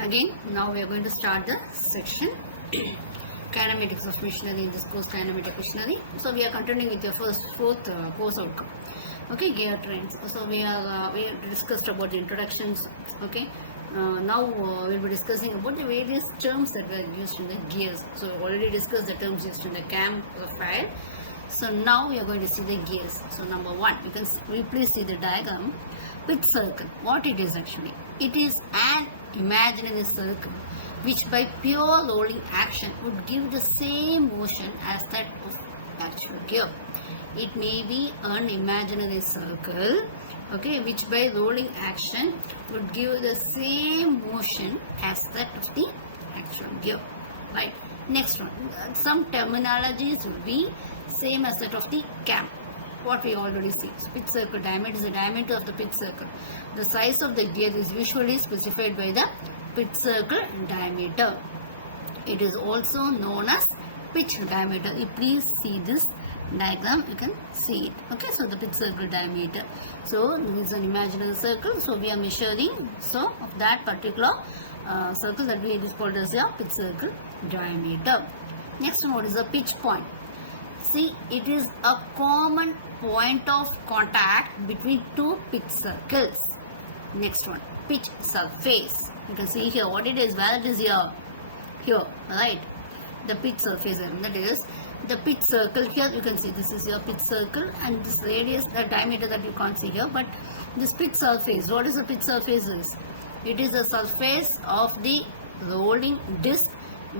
Again, now we are going to start the section kinematics of machinery in this course, kinematic machinery. So we are continuing with your fourth course outcome. Okay, gear trains. So we discussed about the introductions. Okay, now we'll be discussing about the various terms that were used in the gears. So already discussed the terms used in the cam file. So now we are going to see the gears. So number one, we please see the diagram. Pitch circle. What it is actually? It is an imaginary circle which by pure rolling action would give the same motion as that of actual gear. It may be an imaginary circle, okay, which by rolling action would give the same motion as that of the actual gear, right? Next one, some terminologies will be same as that of the cam. What we already see, pitch circle diameter is the diameter of the pitch circle. The size of the gear is usually specified by the pitch circle diameter. It is also known as pitch diameter. You please see this diagram, you can see it. Okay, so the pitch circle diameter. So this is an imaginary circle. So we are measuring so of that particular circle that we is called as a pitch circle diameter. Next one, what is the pitch point? See, it is a common point of contact between two pitch circles. Next one, pitch surface. You can see here what it is, where it is here, right? The pitch surface, and that is the pitch circle. Here you can see this is your pitch circle, and this radius, the diameter that you can't see here, but this pitch surface, what is the pitch surface is? It is the surface of the rolling disc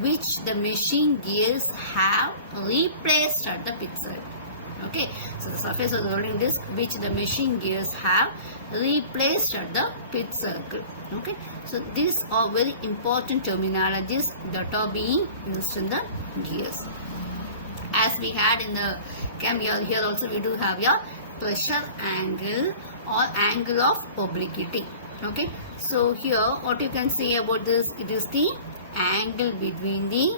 which the machine gears have replaced at the pitch circle. Okay, so the surface of the rolling disc which the machine gears have replaced at the pitch circle. Okay, so these are very important terminologies that are being used in the gears. As we had in the cam, here also we do have your pressure angle or angle of obliquity. Okay, so here what you can say about this, it is the angle between the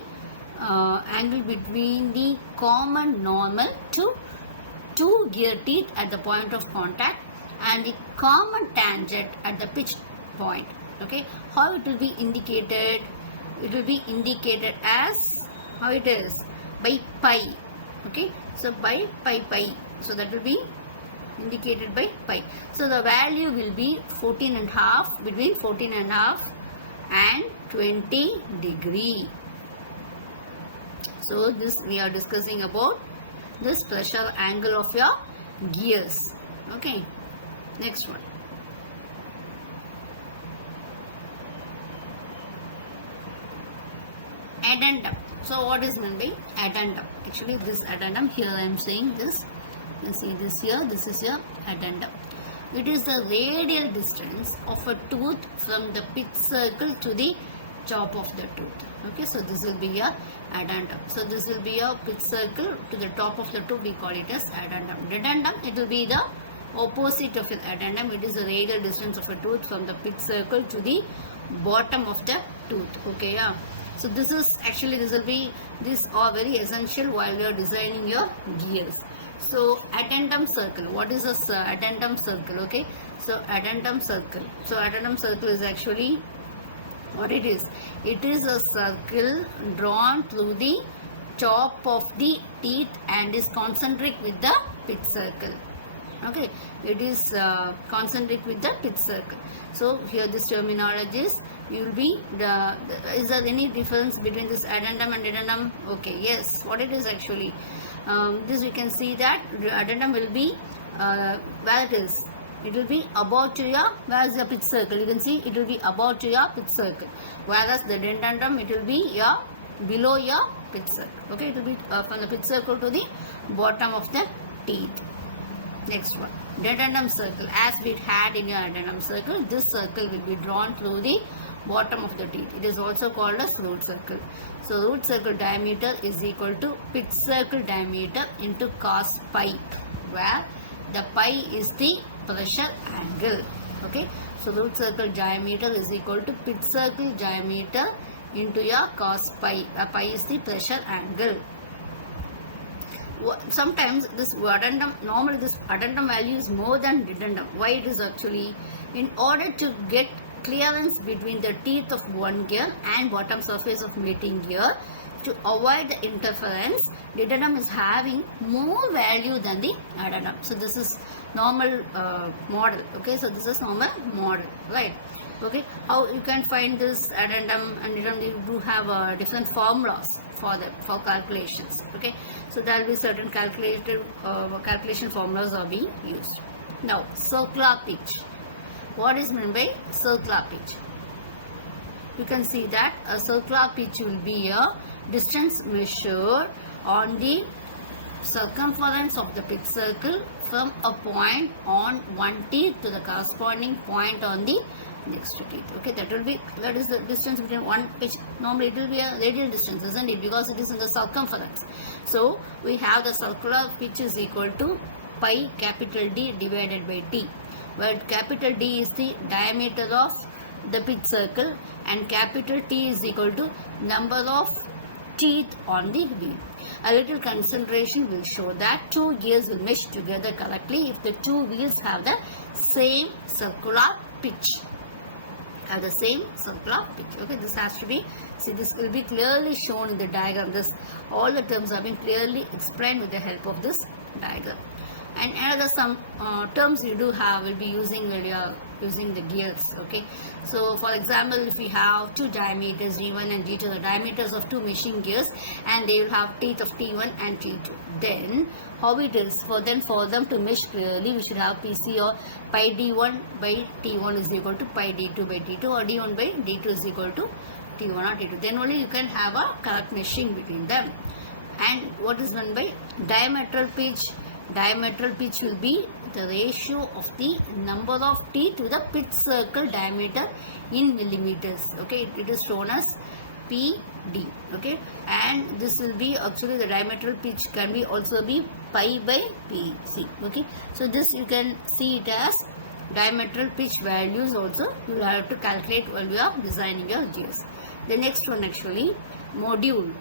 common normal to two gear teeth at the point of contact and the common tangent at the pitch point. Okay, how it will be indicated? It will be indicated as how it is, by pi. Okay, so by pi. So that will be indicated by pi. So the value will be 14.5, between 14.5 and 20 degree. So this we are discussing about this pressure angle of your gears. Okay, next one. Addendum. So what is meant by addendum? Actually this addendum, here I am saying this, you see this here, this is your addendum. It is the radial distance of a tooth from the pitch circle to the top of the tooth. Okay, so this will be your addendum. So this will be your pitch circle to the top of the tooth. We call it as addendum. Dedendum, it will be the opposite of an addendum. It is the radial distance of a tooth from the pitch circle to the bottom of the tooth. Okay, yeah. So this is actually, these are very essential while you are designing your gears. So addendum circle, what is a addendum circle? Okay, so addendum circle. So addendum circle is actually what it is. It is a circle drawn through the top of the teeth and is concentric with the pitch circle. Okay, it is concentric with the pitch circle. So here this terminology is, you will be is there any difference between this addendum and dedendum? Okay, yes, what it is actually, this we can see that the addendum will be where it is, it will be about to your, where is your pitch circle, you can see it will be about to your pitch circle, whereas the dedendum, it will be your below your pitch circle. Okay, it will be from the pitch circle to the bottom of the teeth. Next one, dedendum circle. As we had in your addendum circle, this circle will be drawn through the bottom of the teeth. It is also called as root circle. So root circle diameter is equal to pitch circle diameter into cos pi, where the pi is the pressure angle. Okay, so root circle diameter is equal to pitch circle diameter into your cos pi, where pi is the pressure angle. Sometimes this addendum, normally this addendum value is more than dedendum. Why it is actually? In order to get clearance between the teeth of one gear and bottom surface of mating gear. To avoid the interference, dedendum is having more value than the addendum. So this is normal model. Okay, so this is normal model, right? Okay, how you can find this addendum and dedendum? You do have different formulas for them for calculations. Okay, so there will be certain calculation formulas are being used. Now, circular pitch. What is meant by circular pitch? You can see that a circular pitch will be a distance measured on the circumference of the pitch circle from a point on one teeth to the corresponding point on the next teeth. Okay, that is the distance between one pitch. Normally it will be a radial distance, isn't it? Because it is in the circumference. So we have the circular pitch is equal to pi capital D divided by T, where capital D is the diameter of the pitch circle and capital T is equal to number of teeth on the wheel. A little consideration will show that two gears will mesh together correctly if the two wheels have the same circular pitch. Okay, this has to be, see, this will be clearly shown in the diagram. This, all the terms have been clearly explained with the help of this diagram. And another some terms you do have will be using when you are using the gears. Okay, so for example, if we have two diameters D1 and D2, the diameters of two machine gears, and they will have teeth of T1 and T2, then how it is for them to mesh clearly, we should have PC or pi D1 by T1 is equal to pi D2 by T2, or D1 by D2 is equal to T1 or T2. Then only you can have a correct meshing between them. And what is meant by diametral pitch? Diametral pitch will be the ratio of the number of teeth to the pitch circle diameter in millimeters. Okay, it is shown as PD. Okay, and this will be actually the diametral pitch can be also be pi by PC. Okay, so this you can see it as diametral pitch values also you will have to calculate while you are designing your gears. The next one actually module.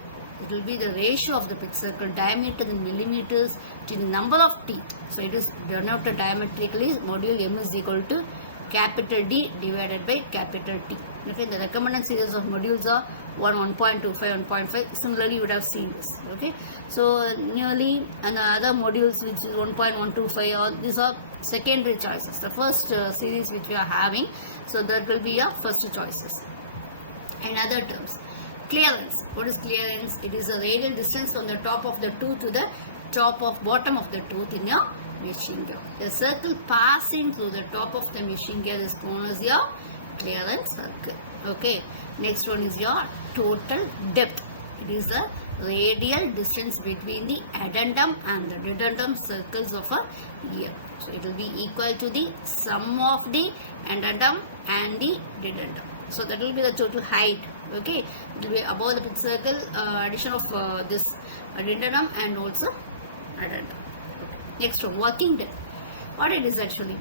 It will be the ratio of the pitch circle diameter in millimeters to the number of teeth. So it is denoted diametrically. Module M is equal to capital D divided by capital T. Okay, the recommended series of modules are 1.25, 1.5. Similarly, you would have seen this. Okay, so nearly and other modules which is 1.125, or these are secondary choices. The first series which we are having, so that will be your first choices. And other terms. Clearance. What is clearance? It is a radial distance from the top of the tooth to the bottom of the tooth in your machine gear. The circle passing through the top of the machine gear is known as your clearance circle. Okay. Next one is your total depth. It is the radial distance between the addendum and the dedendum circles of a gear. So it will be equal to the sum of the addendum and the dedendum. So that will be the total height. Okay, it will be above the pitch circle, addition of this dedendum and also addendum. Okay. Next one, working depth. What it is actually?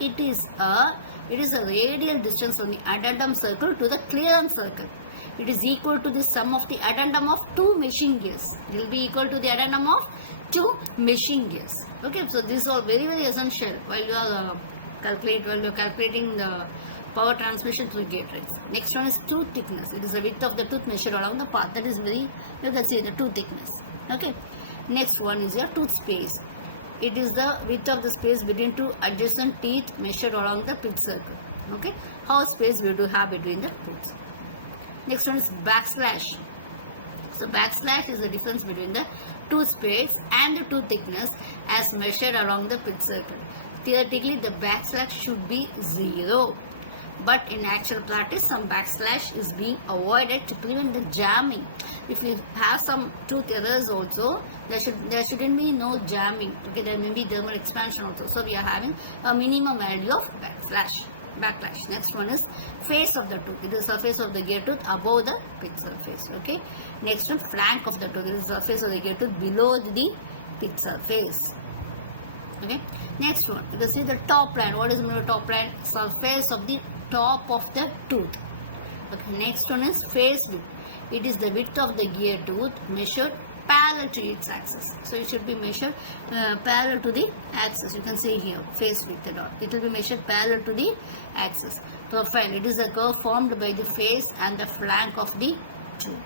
It is a radial distance from the addendum circle to the clearance circle. It is equal to the sum of the addendum of two machine gears. It will be equal to the addendum of two machine gears. Okay, so this is all very essential while you are calculating the power transmission through gear trains. Next one is tooth thickness. It is the width of the tooth measured along the path. That is you can see the tooth thickness. Okay. Next one is your tooth space. It is the width of the space between two adjacent teeth measured along the pitch circle. Okay. How space we do have between the tooths. Next one is backslash. So backslash is the difference between the tooth space and the tooth thickness as measured along the pitch circle. Theoretically, the backslash should be 0. But in actual practice, some backslash is being avoided to prevent the jamming. If you have some tooth errors also, there shouldn't be no jamming. Okay, there may be dermal expansion also. So we are having a minimum value of backlash. Next one is face of the tooth. It is the surface of the gear tooth above the pitch surface. Okay. Next one, flank of the tooth. It is the surface of the gear tooth below the pitch surface. Okay. Next one, you can see the top line. What is the top line? Surface of the top of the tooth. Okay. Next one is face width. It is the width of the gear tooth measured parallel to its axis. So it should be measured parallel to the axis. You can see here, face with the dot. It will be measured parallel to the axis. Profile. It is a curve formed by the face and the flank of the tube.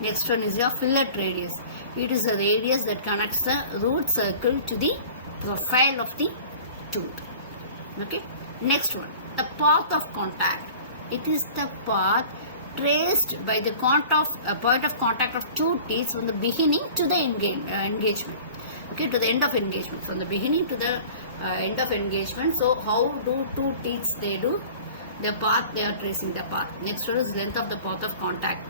Next one is your fillet radius. It is a radius that connects the root circle to the profile of the tooth. Okay. Next one, the path of contact. It is the path traced by the point of contact of two teeth from the beginning to the engagement. Okay, to the end of engagement. From the beginning to the end of engagement. So, how do two teeth they do? The path, they are tracing the path. Next one is length of the path of contact.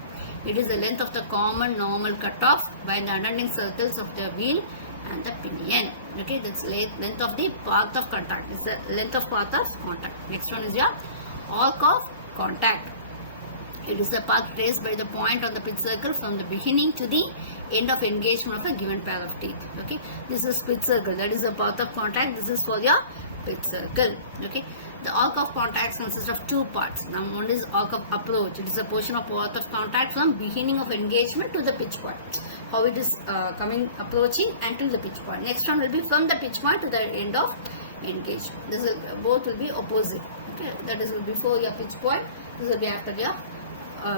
It is the length of the common normal cutoff by the underlying circles of the wheel and the pinion. Okay, that's length of the path of contact. It's the length of path of contact. Next one is your arc of contact. It is the path traced by the point on the pitch circle from the beginning to the end of engagement of a given pair of teeth. Okay, this is pitch circle. That is the path of contact. This is for your pitch circle. Okay, the arc of contact consists of two parts. Number one is arc of approach. It is a portion of path of contact from beginning of engagement to the pitch point. How it is approaching until the pitch point. Next one will be from the pitch point to the end of engagement. This will, both will be opposite. Okay, that is will be before your pitch point. This will be after your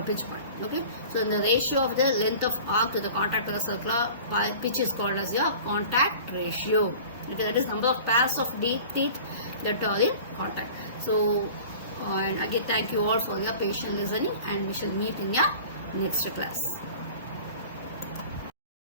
pitch point. Okay, so the ratio of the length of arc to the contact of the circular pitch is called as your contact ratio. Okay, that is number of pairs of teeth that are in contact. So, and again, thank you all for your patient listening, and we shall meet in your next class.